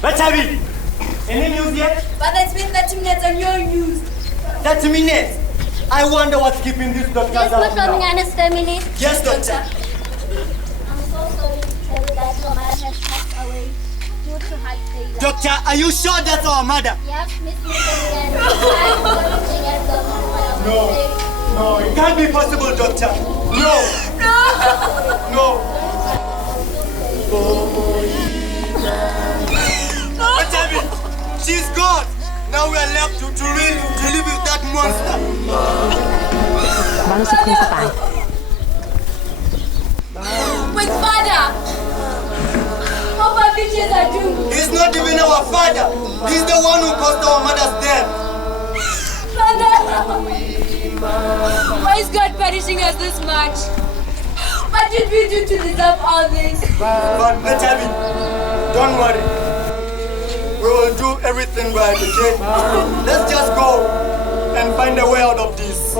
Batavi, any news yet? But it's been 30 minutes on your news. 30 minutes? I wonder what's keeping this doctor Yes, down what's coming on his family? Yes, doctor. I'm so sorry to tell you that your mother has passed away due to heart failure. Doctor, are you sure that's our mother? Yes, Miss Milligan. I'm looking at the No, it can't be possible, doctor. No. Batavi, she's gone. Now we are left to live with that monster. With father! How my bitches are doomed! He's not even our father. He's the one who caused our mother's death. Father! Why is God punishing us this much? What did we do to deserve all this? But Batavi, don't worry. We will do everything right, okay? Let's just go and find a way out of this.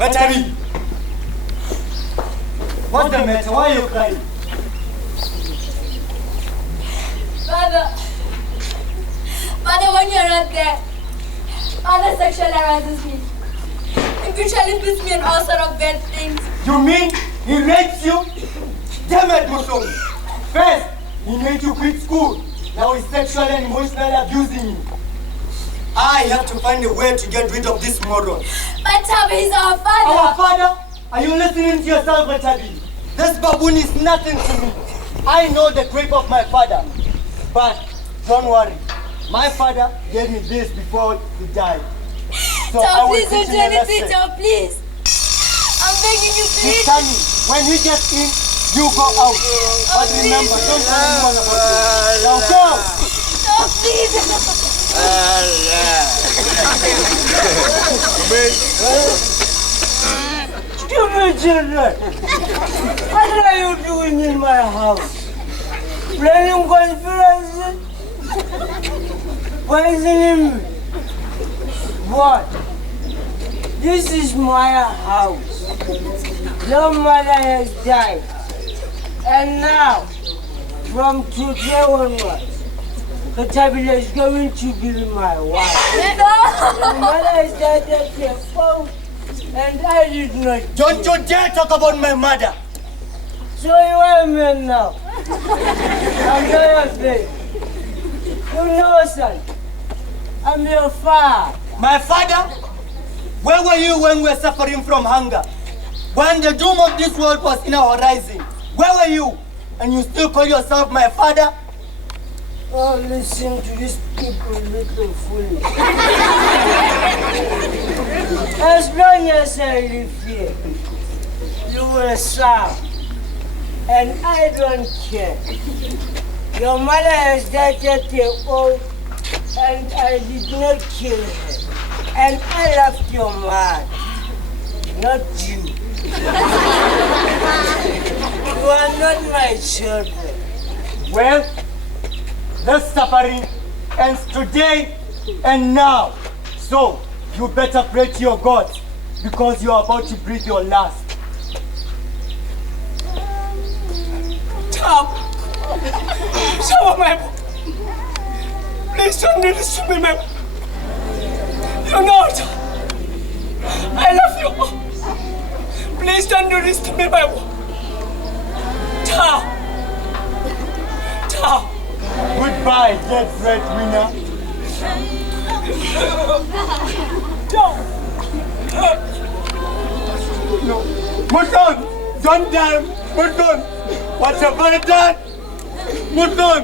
Batavi! What's the matter? Why are you crying? Father, when you're not there, Father sexually harasses me. He brutally puts me in all sort of bad things. You mean he rapes you? Damn it, Muslim! First, he made you quit school. Now he's sexually and emotionally abusing you. I have to find a way to get rid of this moron. But Tabi is our father. Our father? Are you listening to yourself, Batavi? This baboon is nothing to me. I know the grave of my father. But don't worry. My father gave me this before he died. So I will please teach don't do him a anything, lesson. Tom, please. I'm begging you, He's please. coming. When he gets in, you go out. But remember, don't tell anyone about it. Now go! Tom, please. Stupid children! What are you doing in my house? Planning conspiracy? Poisoning me? What? This is my house. Your mother has died. And now, from today onwards, Katabila is going to be my wife. Your mother is dead at your phone, and I did not. Don't you dare talk about my mother! So you are a man now. I'm your face. You know, son, I'm your father. My father? Where were you when we were suffering from hunger? When the doom of this world was in our horizon? Where were you? And you still call yourself my father? Oh, listen to these people, little foolish. As long as I live here, you will serve. And I don't care. Your mother has died at your old, and I did not kill her. And I loved your mother, not you. You are not my children. Well, this suffering ends today and now. So, you better pray to your God because you are about to breathe your last. Tom! Shower my book! Please don't do this to me, ma'am. You know it. I love you. Please don't do this to me, my boy. Tom! Tom! Goodbye, dead breadwinner. Tom! No. Muton! Don't die! Muton! What have I done? Muton!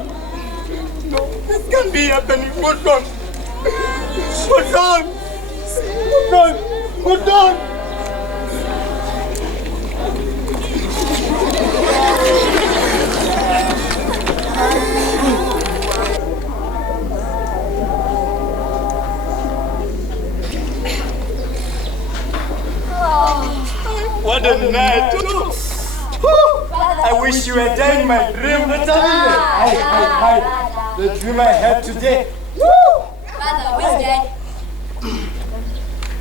No, this can't be happening. Muton! Muton! Muton! Muton! night. I wish you were there in my dream. The dream I had today. Father, which dad?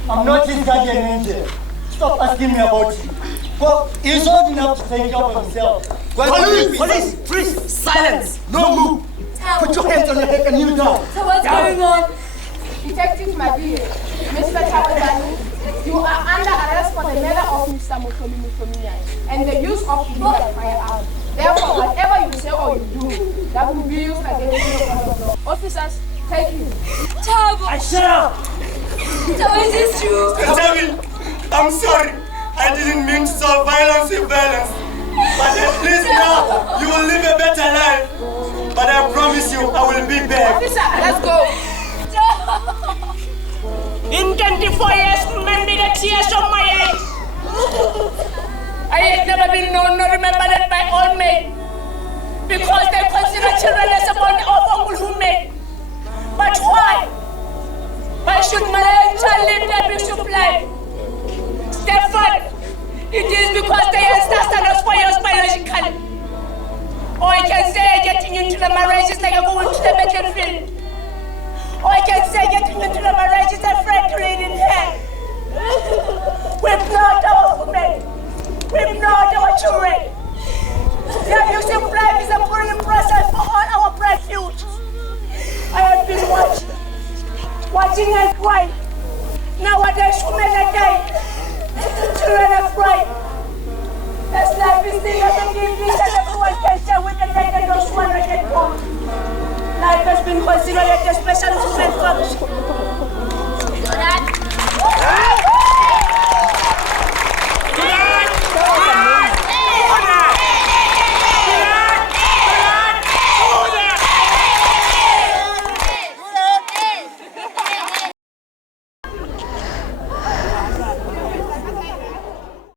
I'm not his guardian angel. Stop asking me about him. Well, he's old enough to take care of himself. Police! Freeze! Silence! No move! Put your hands on your head and kneel down. So what's going on? Detective Mabie, Mr. Chapman, you are under arrest for the murder of Mr. Mutomia and the use of illegal firearms. Therefore, whatever you say or you do, that will be used against you. Officers, take you. Chabo! Shut up! So is this true? Tell me, I'm sorry. I didn't mean to solve violence with violence. But at least now, you will live a better life. But I promise you, I will be back. Officer, let's go. In 24 years, remember the tears of my eyes. I have never been known nor remembered by all men, because they consider children as upon the uncle who made. But why? Why should my child live their bishop life? Stephen, it is because they ancestors are spoiled biologically. Or I can say getting into the marriage is like going to the battlefield. Or I can say getting into the marriage is a friend reading here. We've brought our women. We've brought our children. The abuse of life is a burning process for all our bright youth. I have been watching and crying. Nowadays, women are dying. Children are crying. As life is still as a gift that everyone can share with the dead and those who are not yet born. Life has been considered a special human function.